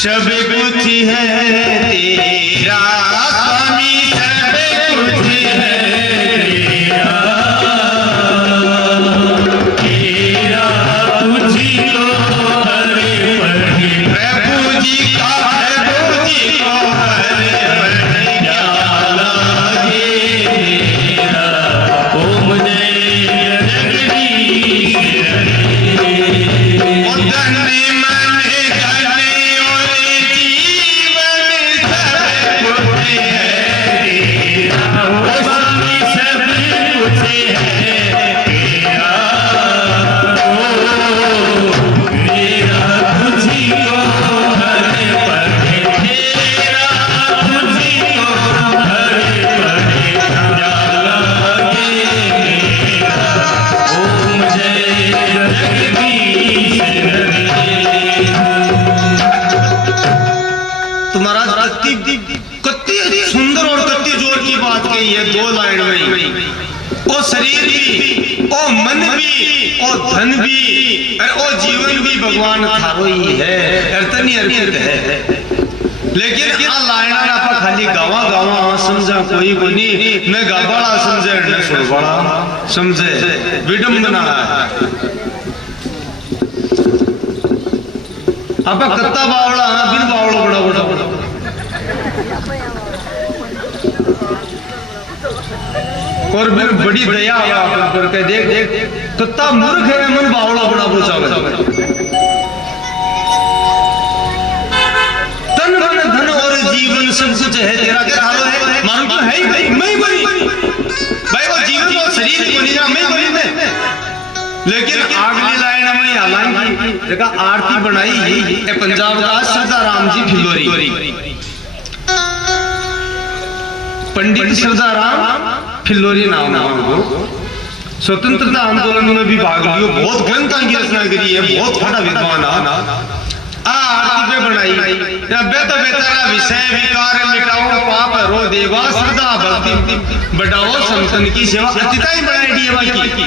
सब कुछ है तेरा स्वामी, सब कुछ है तेरा, तेरा कुछ तो हरे पढ़े प्रभु जी का, प्रभु जी को हरे पढ़े क्या लागे तेरा। ओम जय जगदीश शरीर भी, ओ मन भी, ओ धन भी, और ओ जीवन भी भगवान थारो ही है, अर्तनी अर्पित है। लेकिन आ लायना आपा खाली गावा गावा समझा कोई बनी, न गाबाड़ा समझे न सोबाड़ा समझे, विडंबना है। आपा कत्ता बावड़ा बिन बावड़ा बड़ा बड़ा बड़ा और बड़ी दया पर के देख देख कत्ता मूर्ख है मन बावड़ा बड़ा पूछावे। तन मन धन और जीवन सब कुछ है तेरा, क्या हालो है मालूम तो है ही भाई, मैं बनी भाई वो जीवन तो शरीर बनी जा मैं बनी मैं। लेकिन आगली लाइन में हालांकि जगह आरती बनाई है पंजाब का सरदार राम जी फिलोरी, पंडित सरदार राम फिलोरी नाम हो। स्वतंत्रता आंदोलन में भी भाग लियो, बहुत ग्रंथों की रचना करी है, बहुत बड़ा विद्वान आरती पे बनाई। बेता बेतारा विषय विकार मिटाओ, पाप रो देवा श्रद्धा भक्ति बढ़ाओ, संतन की सेवा अतिता ही बनाई डी की।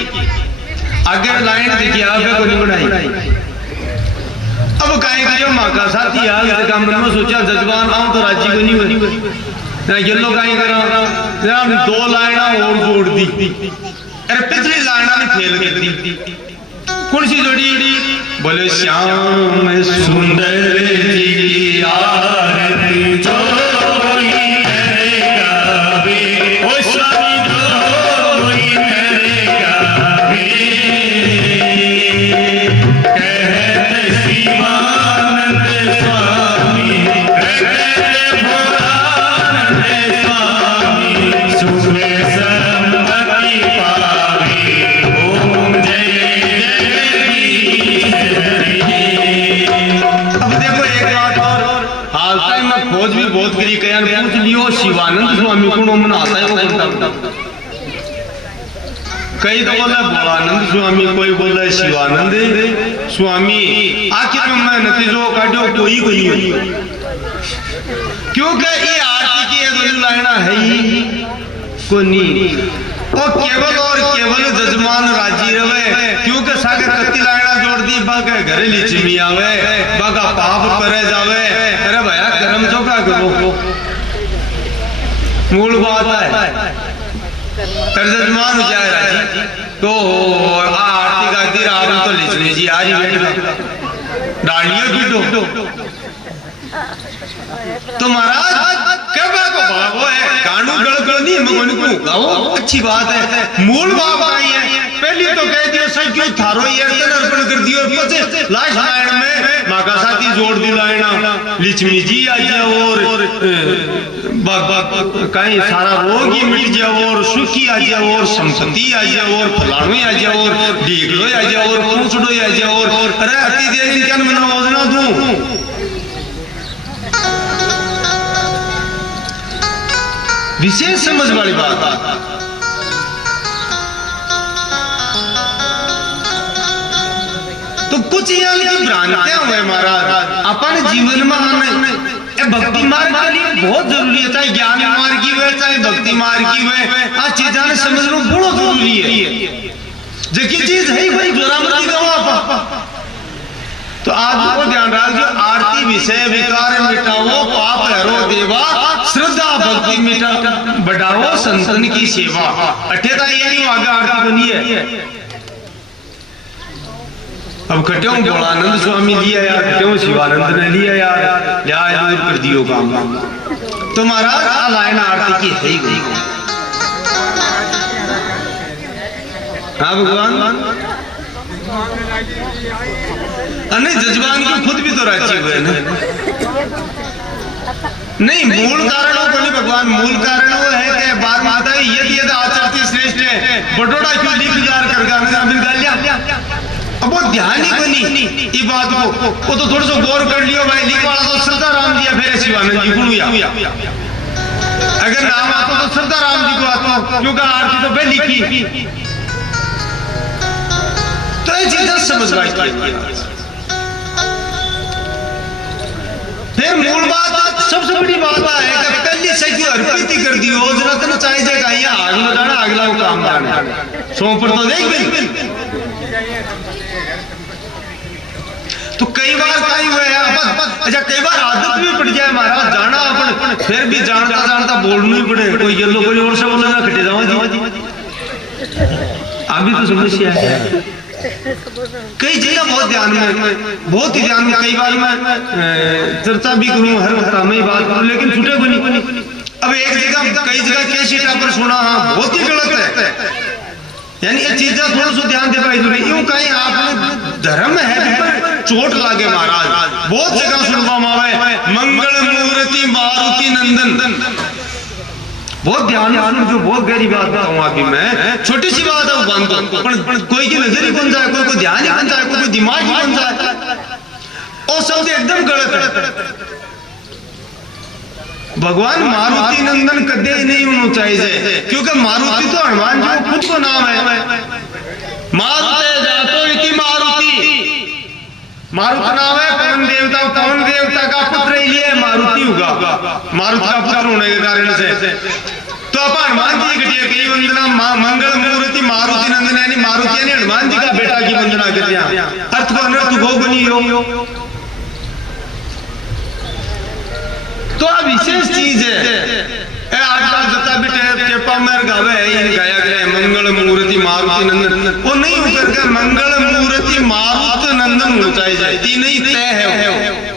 आगे लाइन देखिए आप को नहीं बनाई। अब कहीं करियो माँ का साथी आज का मन में सोचा जजमान आऊं तो राजी को नहीं बनी ये लोग कहीं करा दो लाइना और जोड़ दी, अरे पिछली लाइना में फेल कर दी। कौन सी जोड़ी? बोले श्याम सुंदर जी आरती जो शिवानंद स्वामी को मन आता है वो कई तो बोला भोलानंद स्वामी, कोई बोला शिवानंद स्वामी। आखिर में मैं नतीजो काटो कोई कोई, क्योंकि ये आरती की एक लाइना है ही कोनी और केवल जजमान राजी रवे, क्योंकि सागर कत्ती लाइना जोड़ दी बागा घरे लिचमी आवे, बागा पाप करे जावे। अरे भैया कर्म जो का करो मूल बात है, जजमान हो जाए राजी तो आरती का दिन आप तो लिचने जी आज ही बैठ डालियो की दो तो महाराज कब को भागो है गांडू गड़गड़ नहीं मगन को गाओ, अच्छी बात है। मूल बात आई है, पहली तो कह दियो सही क्यों थारो ये अर्पण कर दियो, पचे लास्ट लाइन में मां का साथी जोड़ दी लाइना लिचमी जी आ जाओ और कहीं सारा रोग ही मिट जाओ और सुखी आ जाओ और संपत्ति आ जाओ और फलाणु आ जाओ और ढीकलो आ जाओ और पूछड़ो आ जाओ और अरे अति देर क्या मना योजना दूं। विशेष समझ वाली बात तो कुछ यहाँ की भ्रांतियां हुए महाराज अपन जीवन में भक्ति मार्ग के लिए बहुत जरूरी है, चाहे ज्ञान मार्ग की हुए चाहे भक्ति मार्ग की हुए, आज चीजा ने समझना बहुत जरूरी है। जो की चीज है भाई जरा मत गाओ आप तो आज को ध्यान रखो, आरती विषय विकार मिटाओ, पाप हरो देवा, श्रद्धा भक्ति मिटा बढ़ाओ, संतन की सेवा। अठेता ये नहीं आगे आरती बनी है। अब कट्यों भोलानंद स्वामी लिया यार, कट्यों शिवानंद ने लिया यार, लिया दूर कर दियो काम। तो महाराज आ लाइन आरती की है ही गई। हाँ भगवान, नहीं जजमान की खुद भी तो राजी हुए ना। नहीं मूल कारण को नहीं भगवान, मूल कारण वो है कि बार माता यदि यदि आचरती श्रेष्ठ है, बटोड़ा क्यों लीक जार कर गालियां। अब वो ध्यान ही बनी ये बात को, वो तो थोड़ा सा गौर कर लियो भाई, लिख वाला तो श्रद्धा राम दिया, फिर शिवानंद जी गुणुया। अगर नाम आता तो श्रद्धा राम जी को आता, क्योंकि आरती तो पहले लिखी। तो ये चीजें समझ बात। फिर मूल बात, सबसे बड़ी बात है कि पहली से क्यों अर्पित ही कर दियो, जरूरत न चाहिए जाएगा यहाँ आग में जाना, अगला वो काम जाना, सोपर तो देख बिल्कुल। तो कई बार कई हुए अच्छा, कई बार आदत भी पड़ जाए महाराज जाना अपन, फिर भी जानता जानता बोलना ही पड़े, कोई येलो कोई और से बोलेगा खटे जाओ जी। अभी तो समस्या है कई जगह, बहुत ध्यान में, बहुत ही ध्यान में। कई बार मैं चर्चा भी करूं, हर हफ्ता में ही बात करूं, लेकिन छूटे को नहीं। अब एक जगह कई जगह कैसी पर सुना, हाँ बहुत ही गलत है। यानी ये चीजें थोड़ा सा ध्यान दे पाई जरूरी। यूं कहीं आपने धर्म है चोट लागे महाराज, बहुत जगह सुनवा मावे मंगल मूर्ति मारुति नंदन। बहुत ध्यान जो बहुत गहरी बात बताऊं अभी मैं, छोटी सी बात है वो बंद, कोई की नजर ही बन जाए, कोई को ध्यान ही बन जाए, कोई दिमाग ही बन जाए, और शब्द एकदम गलत है। भगवान मारुति नंदन कदे नहीं होना चाहिए, क्योंकि मारुति तो हनुमान जी को खुद को नाम है। मारुते जातो इति मारुति, मारुत नाम है पवन देवता, पवन देवता का पुत्र इसलिए मारुति होगा, मारुति का पुत्र होने के कारण से। तो अपन हनुमान जी की घटिया कई वंदना, मंगल मूर्ति मारुति नंदन, यानी मारुति यानी हनुमान जी का बेटा की वंदना कर दिया। अर्थ को अनर्थ गो गुनी हो, तो अब विशेष चीज है। आजकल जता भी टेपा में गावे है, गाया गया मंगल मूर्ति मारुति नंदन, वो नहीं उतर के मंगल मूर्ति मारुति नंदन हो चाहिए, ती नहीं तय है।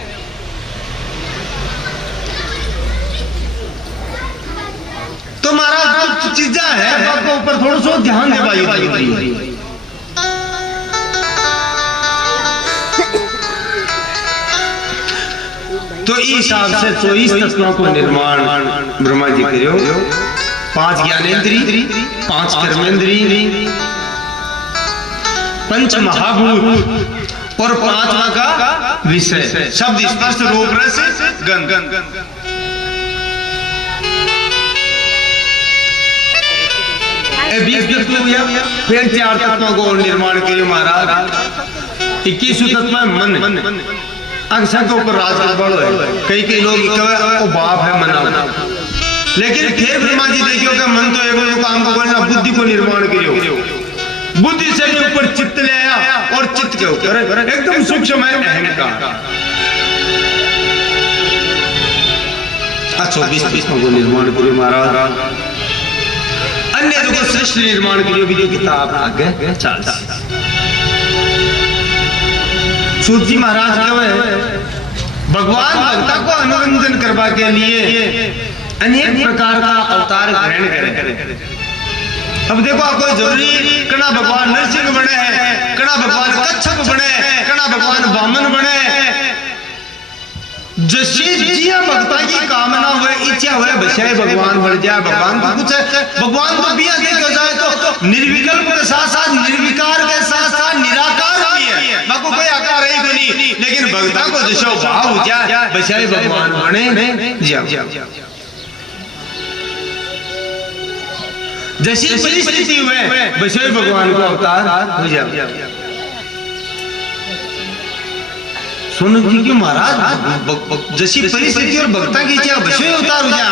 तो महाराज कुछ चीजें है आपको ऊपर थोड़ा सा ध्यान दे पाइए। तो इस हिसाब से 24 तत्वों को निर्माण ब्रह्मा जी करो, 5 ज्ञानेंद्री, 5 कर्मेंद्री, 5 महाभूत और 5वां का विषय, शब्द स्पर्श रूप रस गंध। फिर 4 तत्वों को निर्माण करिए महाराज। 21 तत्व मन, अक्सर के ऊपर राज बड़ो है। कई लोग वो बाप है मना, लेकिन फिर ब्रह्मा जी देखियो कि मन तो एक काम को करना, बुद्धि को निर्माण करियो। बुद्धि से भी ऊपर चित्त ले आया, और चित्त के ऊपर एकदम सूक्ष्म है अहंकार। 24 तत्वों को निर्माण करियो महाराज। अन्य को सृष्टि निर्माण करियो, भी किताब आगे चल। सूत जी महाराज भगवान भक्ता को अनुरंजन करवा के लिए अनेक प्रकार का अवतार ग्रहण करे। अब देखो आपको जरूरी कना भगवान नरसिंह बने हैं, कना भगवान कच्छप बने, कना भगवान वामन बने। जैसे जिया भक्ता की कामना हुए, इच्छा हुए, बचाए भगवान बढ़ जाए। भगवान को कुछ भगवान को भी देखा जाए तो निर्विकल्प के साथ साथ निर्विकार के साथ साथ निराकार भी है, बाको कोई आकार है ही नहीं, लेकिन भक्ता को जैसे भाव जाए बचाए भगवान बने जैसी परिस्थिति हुए बचाए भगवान को अवतार हो जाए। सोनू जी की महाराज जैसी परिस्थिति और भक्ता की इच्छा बचाए अवतार हो जाए।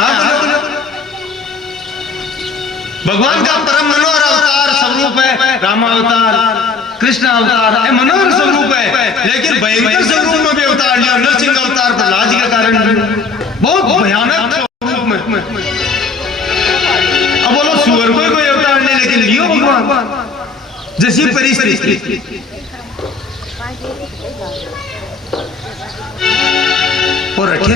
भगवान का परम मनोहर अवतार स्वरूप है रामावतार। कृष्ण अवतार है, मनोहर स्वरूप है, लेकिन भयंकर स्वरूप में भी अवतार लिया। नरसिंह अवतार प्रहलाद जी के कारण बहुत भयानक स्वरूप में। अब बोलो सुअर को कोई अवतार नहीं, लेकिन लियो भगवान जैसी परिस्थिति। और इन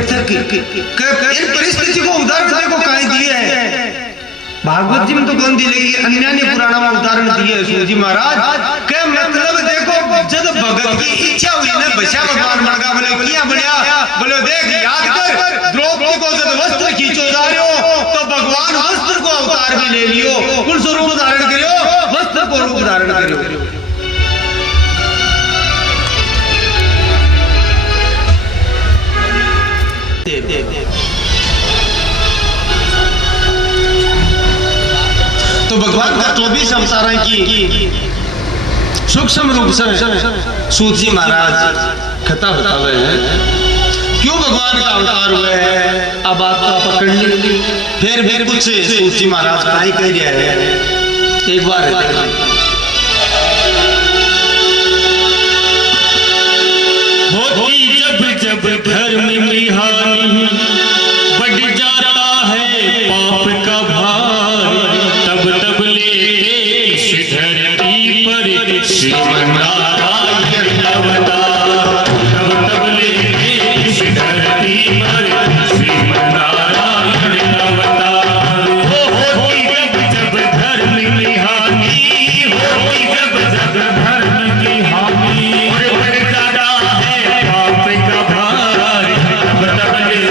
परिस्थिति को उदाहरण देखो कहीं दिए है भागवत जी में तो कौन दी लगी, अन्य पुराणों में उदाहरण दिए है सूजी महाराज के मतलब देखो जब भगत की इच्छा हुई ना बचा भगवान बन गया। बोले क्या बनया, बोले देख याद कर द्रौपदी को जब वस्त्र खींचो जा रहे हो तो भगवान वस्त्र को अवतार भी ले लियो, कुल स्वरूप धारण करियो, वस्त्र को रूप धारण करियो। तो भगवान का 24 अवतार की सूक्ष्म रूप से सूत जी महाराज कथा बतावे हैं क्यों भगवान का अवतार हुआ है। अब बात तो पकड़ ली, फिर कुछ सूत जी महाराज का ही कह दिया है। एक बार होती जब जब धर्म में हानि बढ़ जाता है पाप का भार, तब तब ले इस धरती पर श्रीमन्नारायण अवतार, तब तब ले इस धरती पर श्रीमन्नारायण अवतार। होती जब धर्म की हानि, होती जब धर्म की हानि बढ़ जाता है पाप का भार, तब तब ले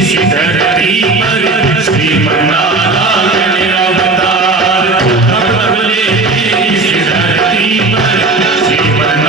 इस धरती पर श्रीमन्नारायण अवतार, तब तब ले इस धरती पर श्रीमन्नारायण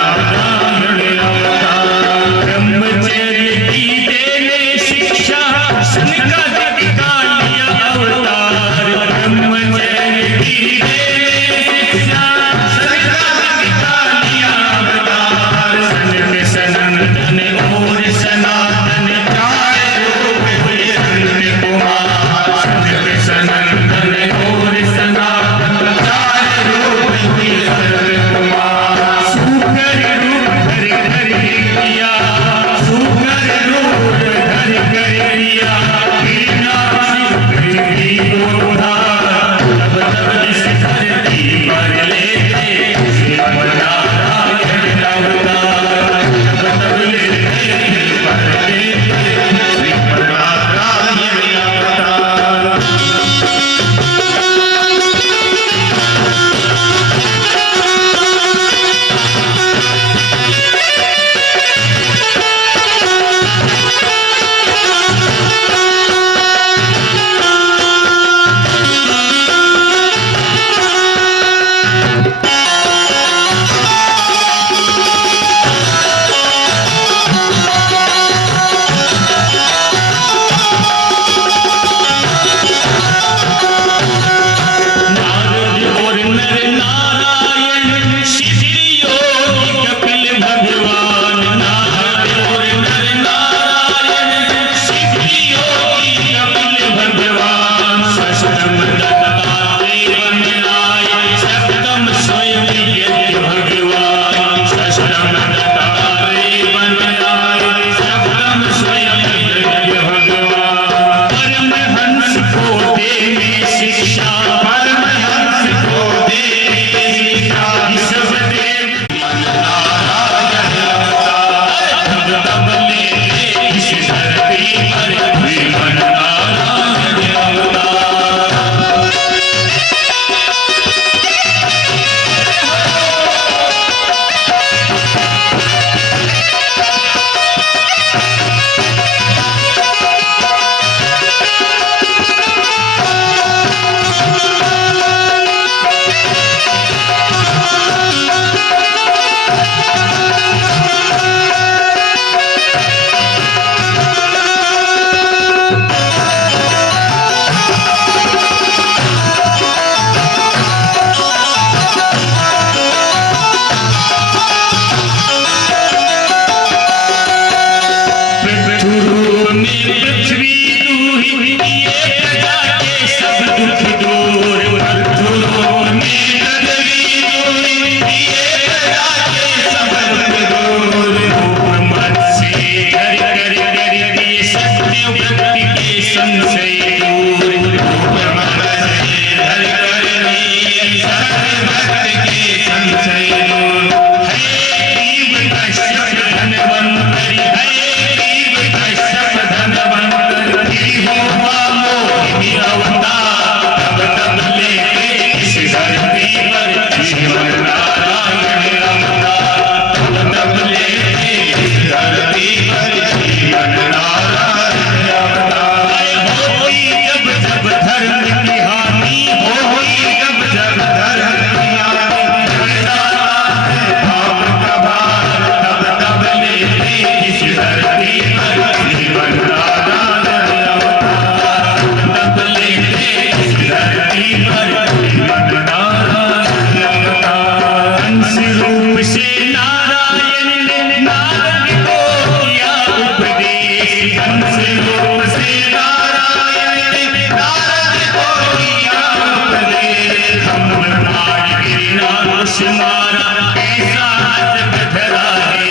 धनुष मारा ऐसा अजब धरा है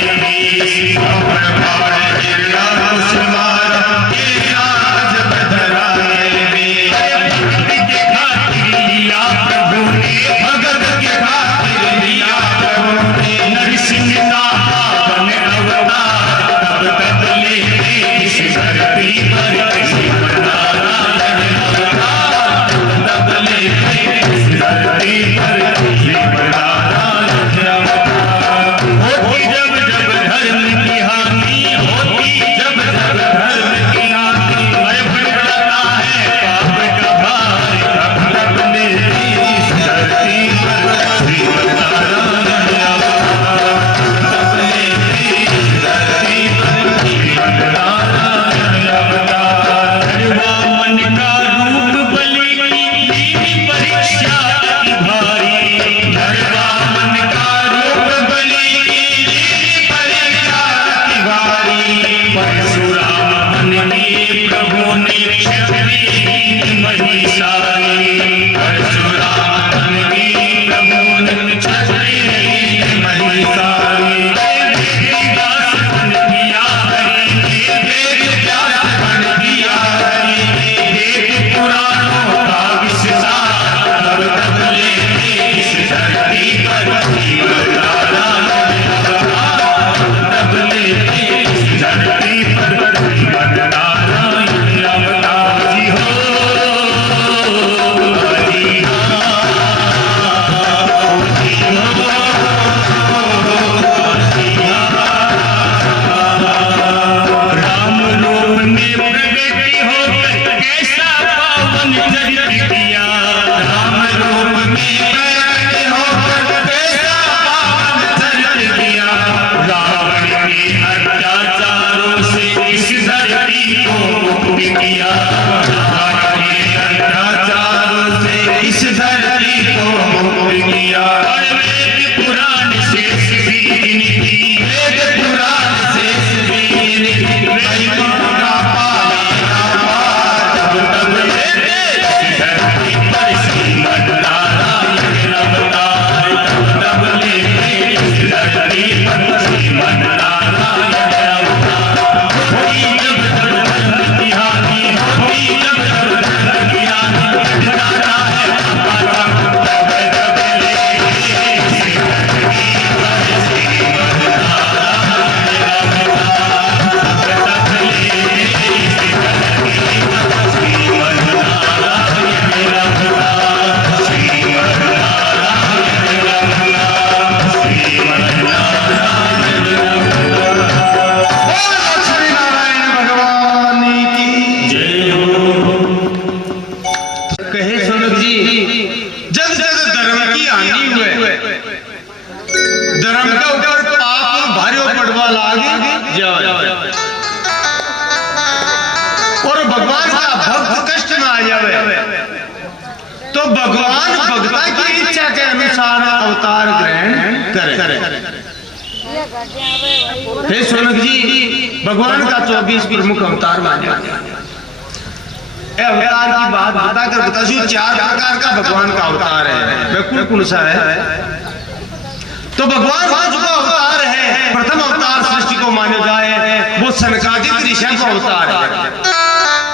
बाण गिरा धनुष मारा ऐसा अजब धरा है भगत के खातिर लिया प्रभु ने भगत के खातिर लिया प्रभु ने नरसिंह का बन अवतार तब तब लेते इस धरती पर नारायण अवतार तब लेते इस धरती पर नारायण अवतार। होती जब जब धर्म की हानि होती जब जब धर्म की हानि अरे बढ़ जाता है पाप का भार तब तब लेते इस धरती पर नारायण अवतार तब लेते इस धरती पर नारायण अवतार। वामन का रूप बलि लीनी परीक्षा की भारी वामन का रूप बलि लीनी परीक्षा की भारी परशुराम बन लिए प्रभु ने क्षत्रिय महिषारी परशुराम बन लिए प्रभु ने क्षत्रिय महिषारी वेदव्यास बन दिया हरि वेदव्यास बन दिया हरि वेद पुराणों का विस्तार तब तब लेते इस धरती पर जीवन नारायण अवतार तब लेते इस धरती पर जीवन नारायण अवतार। जी हो हरि राम रूप में प्रगति होकर कैसा पावन चरित्र किया राम रूप में प्रगति होकर कैसा पावन चरित्र किया रावण के अत्याचारों से इस धरती को मुक्त किया रावण के अत्याचारों से इस धरती को मुक्त किया वेद पुराण शेष भी वेद पुराण शेष भी का पाला तब तब लेते इस धरती पर श्रीमन नारायण अवतार तब तब लेते इस धरती पर श्रीमन नारायण अवतार। होती जब जब धर्म की हानि होती जब जब धर्म की हानि घटाता है पापा तब तब लेते इस धरती पर श्रीमन नारायण अवतार तब तब लेते इस धरती पर श्रीमन नारायण अवतार श्रीमन नारायण अवतार श्रीमन नारायण अवतार। बोलो श्री नारायण भगवान की जय हो। कहे सोनक जी जब जब धर्म की हानि हुए धर्म का ऊपर पाप भारी पड़वा लागे जावे और भगवान का भक्त कष्ट में आ जावे तो भगवान भक्ता की इच्छा के अनुसार अवतार ग्रहण करे। हे सोनक जी भगवान का 24 प्रमुख अवतार माने अवतार की बात बताकर बताशु 4 प्रकार का भगवान का अवतार है वह कौन सा है। तो भगवान जो अवतार है प्रथम अवतार सृष्टि को माना जाए वो सनकादिक ऋषि का अवतार है।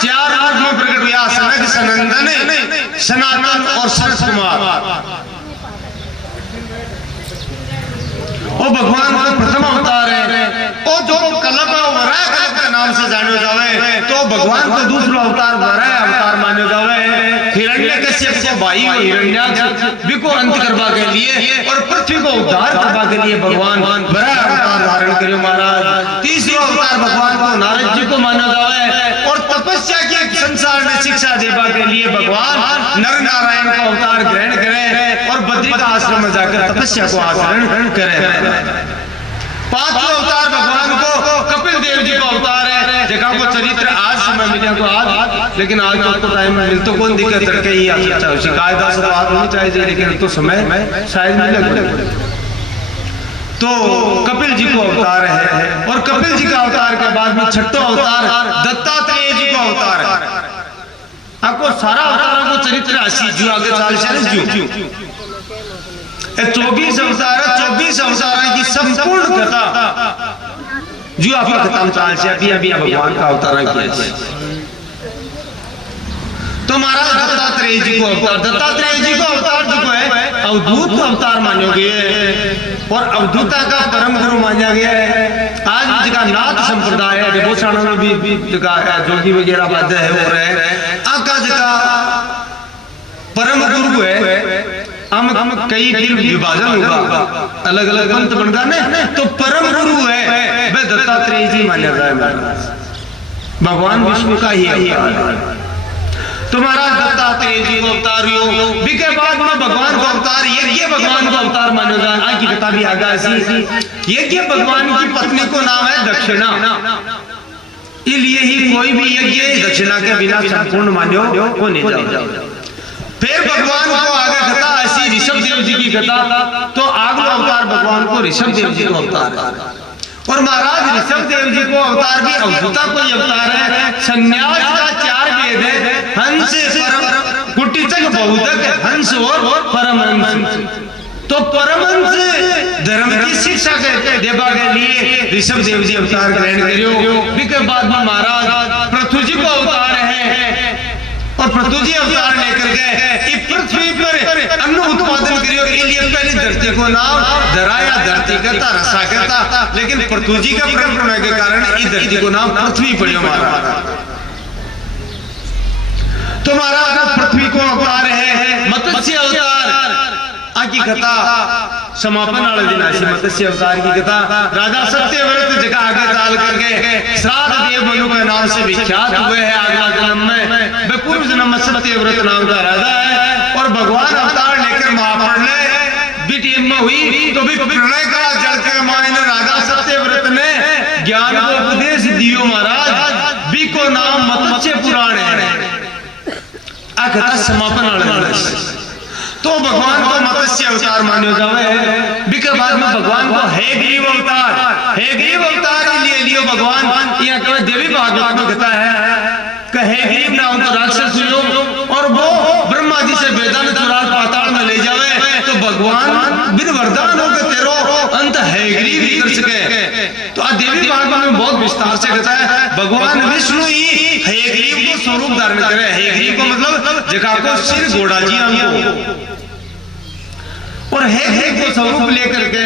4 रूप में प्रकट हुआ सनक सनंदन सनातन और सरस कुमार वो भगवान का प्रथम अवतार है। और जो कलप वराह कलप के नाम से जाने जावे तो भगवान को दूसरा अवतार वराह अवतार माने जावे। हिरण्यकश्यप को भाई हिरण्याक्ष भी को अंत करवा के लिए और पृथ्वी को उद्धार करवा के लिए भगवान वराह अवतार धारण करे महाराज। तीसरा अवतार भगवान को नारद जी को माना जावे और तपस्या की संसार में शिक्षा देवा के लिए भगवान नर नारायण का अवतार ग्रहण करे और बद्री का आश्रम में जाकर तपस्या को आचरण करे। 5वां अवतार भगवान को कपिल देव जी का अवतार है जगह को चरित्र आज समय मिले को आज लेकिन आज तो टाइम मिल तो कौन दिक्कत करके ही आ सकता है शिकायत से बात होनी चाहिए लेकिन तो समय शायद नहीं लगे। तो कपिल जी को अवतार है और कपिल जी का अवतार के बाद में 6वां अवतार दत्तात्रेय जी का अवतार है। आपको सारा अवतारों को चरित्र आशी जो आगे चाल चले जो 24 अवतार, 24 अवतार की संपूर्ण कथा जो आप खत्म चाल से अभी भगवान का अवतार किया। तो महाराज दत्तात्रेय जी को अवतार, दत्तात्रेय जी को अवतार जो है अवधूत अवतार माना गया है और अवधूता का परम गुरु माना गया है। आज जिसका नाथ संप्रदाय है देवोत्सव में भी जगह ज्योति वगैरह बाध्य है हो रहे हैं। आका जगह परम गुरु है, हम कई फिर विभाजन होगा, अलग अलग पंथ बन गए, तो परम गुरु है वह दत्तात्रेय जी माना जाए। भगवान विष्णु का ही अवतार है। तो महाराज दत्तात्रेय जी को अवतार के बाद में भगवान को अवतार यज्ञ भगवान को अवतार माना जाए। आज की कथा भी आगा यज्ञ भगवान की पत्नी को नाम है दक्षिणा, इसलिए ही कोई भी यज्ञ दक्षिणा के बिना संपूर्ण मान्यो हो नहीं जाओ। फिर भगवान को आगे कथा ऐसी ऋषभ देव जी की कथा, तो आगलो अवतार भगवान को ऋषभ देव जी को अवतार, और महाराज ऋषभ देव जी को अवतार भी अवधूता कोई अवतार है। संन्यास का 4 भेद है, हंस परम कुटिचक बहुतक हंस और परमहंस। तो परमहंस धर्म की शिक्षा देवा के लिए ऋषभ देव जी अवतार ग्रहण करियो। के बाद में महाराज पृथ्वी जी को अवतार है और पृथ्वी जी अवतार लेकर गए पृथ्वी पर अन्न उत्पादन करियो। लिए पहले धरती को नाम धरा या धरती करता रसा करता, लेकिन पृथ्वी जी का प्रकट होने के कारण इस धरती को नाम पृथ्वी पड़ियो महाराज। तो महाराज पृथ्वी को अवतार है मत्स्य अवतार। आकी कथा समापन वाले दिन ऐसी मत्स्य अवतार की कथा राजा सत्यव्रत जगह आगे चाल करके श्राद्ध देव मनु के नाम से विख्यात हुए हैं। अगला जन्म में वे पूर्व जन्म में सत्यव्रत नाम का राजा है और भगवान अवतार लेकर महाप्रलय बीटीएम में हुई। तो भी प्रलय का जल के मायने राजा सत्यव्रत ने ज्ञान को उपदेश दियो महाराज। बी को नाम मत्स्य पुराण है। आ कथा समापन वाले तो भगवान को मत्स्य अवतार मान्यो जावे है। बिके बाद में भगवान को है ग्रीव अवतार, है ग्रीव अवतार लिए लियो भगवान। यहाँ कहे देवी भागवत में कहता है कहे ग्रीव नाम तो राक्षस हुई और वो ब्रह्मा जी से वेदांत चुरात पाताल में ले जावे। तो भगवान बिन वरदान हो के तेरो अंत है ग्रीव ही कर सके। तो देवी भागवत में बहुत विस्तार से कहता है भगवान विष्णु ही है ग्रीव को स्वरूप धारण करे। है ग्रीव को मतलब जगह को सिर घोड़ा जी हमको और है को स्वरूप लेकर के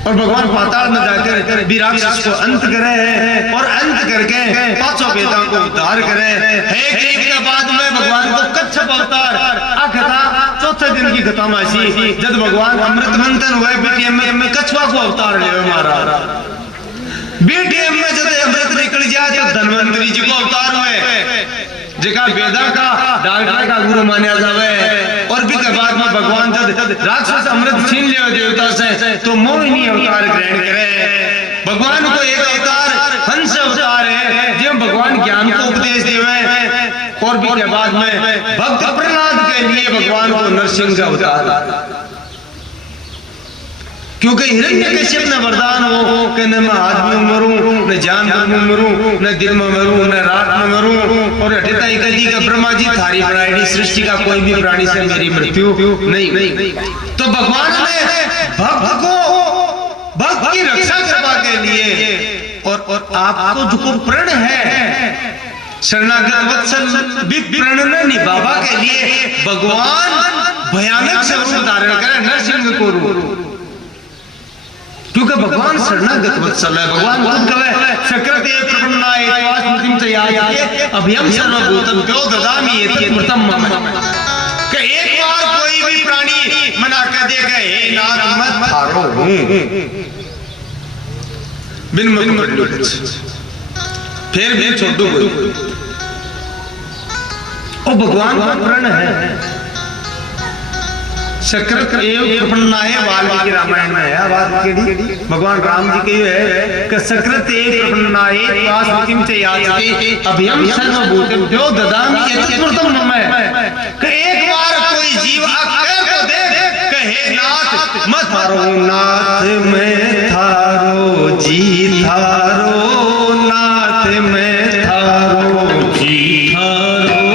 और भगवान पाताल में जाकर विराक्षस को अंत करे और अंत करके 500 वेदाओं को उद्धार करे। है के बाद में भगवान को कच्छप अवतार। आ कथा चौथे दिन की कथा में ऐसी जब भगवान अमृत मंथन हुए बीटीएम में कछुआ को अवतार ले महाराज। बीटीएम में जब अमृत निकल जाए तो धन्वंतरी जी को अवतार हुए जगह वेदा का डॉक्टर का गुरु माना जावे। और भी के बाद में भगवान जब राक्षस अमृत छीन ले देवता से तो मोहिनी अवतार ग्रहण करे। भगवान को एक अवतार हंस अवतार है जो भगवान ज्ञान को उपदेश देवे। और भी के बाद में भक्त प्रहलाद के लिए भगवान को नरसिंह का अवतार, क्योंकि हिरण्यकश्यप ने वरदान हो कि न मैं आदमी मरूं न जानवर में मरूं न दिन में मरूं न रात में मरूं। और अठिताई कही का ब्रह्मा जी थारी प्राणी सृष्टि का कोई भी प्राणी से मेरी मृत्यु नहीं। तो भगवान ने भक्त की रक्षा करवा के लिए और आपको जो प्रण है शरणागत वत्सल भी प्रण ने निभावा के लिए भगवान भयानक स्वरूप धारण करे नरसिंह को रूप। क्योंकि भगवान शरणागत वत्सल है। भगवान खुद कहे सकृते प्रपन्नाय वास्मृतिं च यायाति अभयं सर्वभूतं त्यो ददामि इति प्रथम मम। कि एक बार कोई भी प्राणी मना कर देगा हे नाथ मत मारो बिन मुख फिर भी छोड़ दो ओ भगवान का प्रण है। सकृत एव प्रपन्नाय वाल्मीकि रामायण में है बात केड़ी भगवान राम जी के है कि सकृत एव प्रपन्नाय वास्मृतिं च याचते अभयं सर्वभूतं त्यो ददामि इति प्रथम मम। कि एक बार कोई जीव आकर को दे कहे नाथ मत थारो नाथ मैं थारो जी थारो नाथ मैं थारो जी थारो।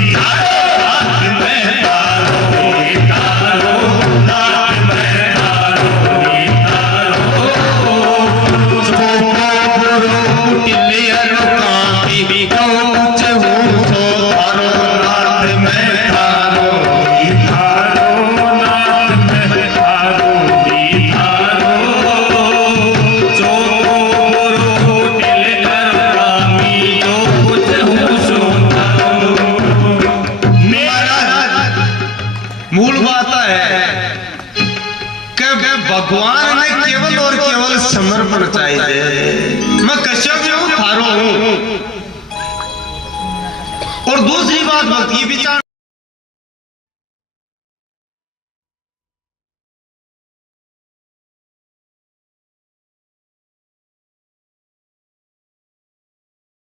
नाथ मैं तारो तारो नाथ मैं मूल बात है कि भगवान ने केवल और केवल समर्पण चाहिए। मैं कश्यप हूं, थारो हूं। और दूसरी बात भक्त की विचार